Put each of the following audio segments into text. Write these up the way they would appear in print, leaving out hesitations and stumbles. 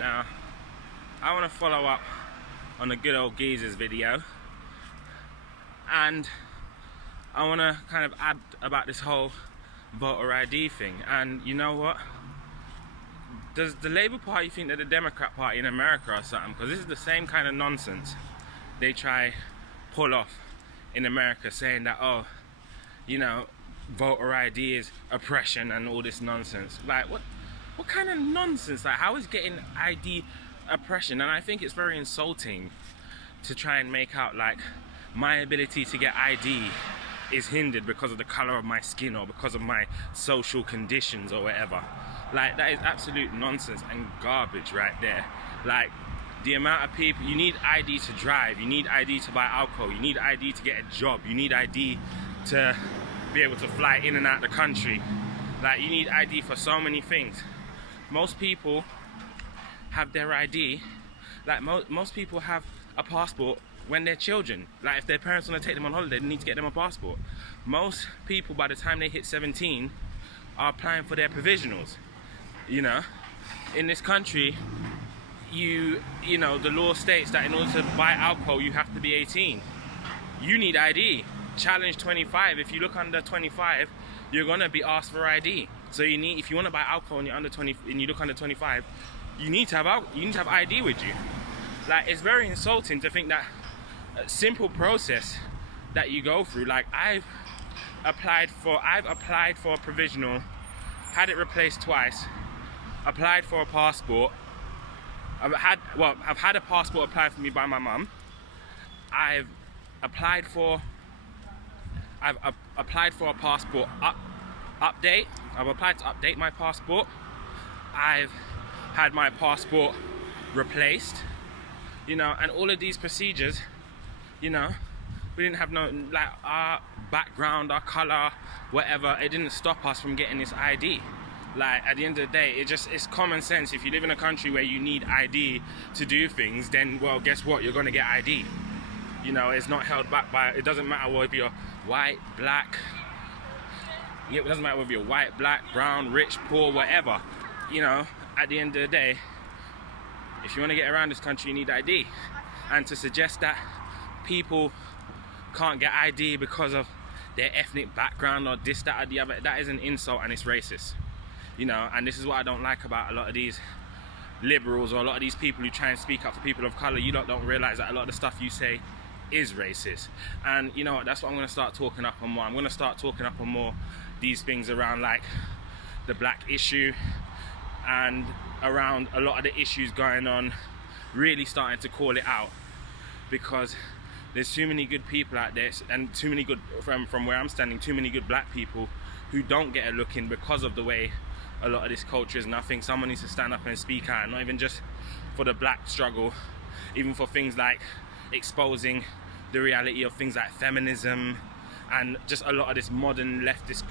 Now, I want to follow up on the good old geezers video, and I want to kind of add about this whole voter ID thing. And you know what? Does the Labour Party think they're the Democrat Party in America or something? Because this is the same kind of nonsense they try pull off in America, saying that, oh, you know, voter ID is oppression and all this nonsense. Like, what kind of nonsense? Like, how is getting ID oppression? And I think it's very insulting to try and make out like my ability to get ID is hindered because of the color of my skin or because of my social conditions or whatever. Like, that is absolute nonsense and garbage right there. Like, the amount of people, you need ID to drive, you need ID to buy alcohol, you need ID to get a job, you need ID to be able to fly in and out of the country. Like, you need ID for so many things. Most people have their ID, like most people have a passport when they're children. Like, if their parents want to take them on holiday, they need to get them a passport. Most people, by the time they hit 17, are applying for their provisionals. You know, in this country, you know, the law states that in order to buy alcohol, you have to be 18. You need ID. Challenge 25. If you look under 25, you're gonna be asked for ID. So you need, if you want to buy alcohol and you're under 20 and you look under 25, you need to have ID with you. Like, it's very insulting to think that a simple process that you go through. Like, I've applied for a provisional, had it replaced twice, applied for a passport. I've had a passport applied for me by my mum. I've applied for a passport update. I've applied to update my passport. I've had my passport replaced. You know, and all of these procedures, you know, we didn't have no, like, our background, our color, whatever, it didn't stop us from getting this ID. Like, at the end of the day, it's common sense. If you live in a country where you need ID to do things, then, well, guess what? You're gonna get ID. You know, it's not held back by, it doesn't matter whether you're white, black, it doesn't matter whether you're white, black, brown, rich, poor, whatever. You know, at the end of the day, if you want to get around this country, you need ID. And to suggest that people can't get ID because of their ethnic background or this, that, or the other, that is an insult and it's racist. You know, and this is what I don't like about a lot of these liberals or a lot of these people who try and speak up for people of color. You lot don't realize that a lot of the stuff you say is racist. And you know what, that's what I'm going to start talking up on more. I'm going to start talking up on more these things around, like, the black issue and around a lot of the issues going on, really starting to call it out, because there's too many good people out there, and too many good, from where I'm standing, too many good black people who don't get a look in because of the way a lot of this culture is. And I think someone needs to stand up and speak out, not even just for the black struggle, even for things like exposing the reality of things like feminism and just a lot of this modern leftist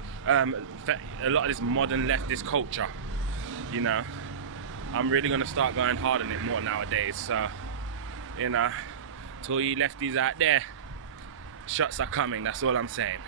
culture. You know, I'm really gonna start going hard on it more nowadays. So, you know, to all you lefties out there, shots are coming, that's all I'm saying.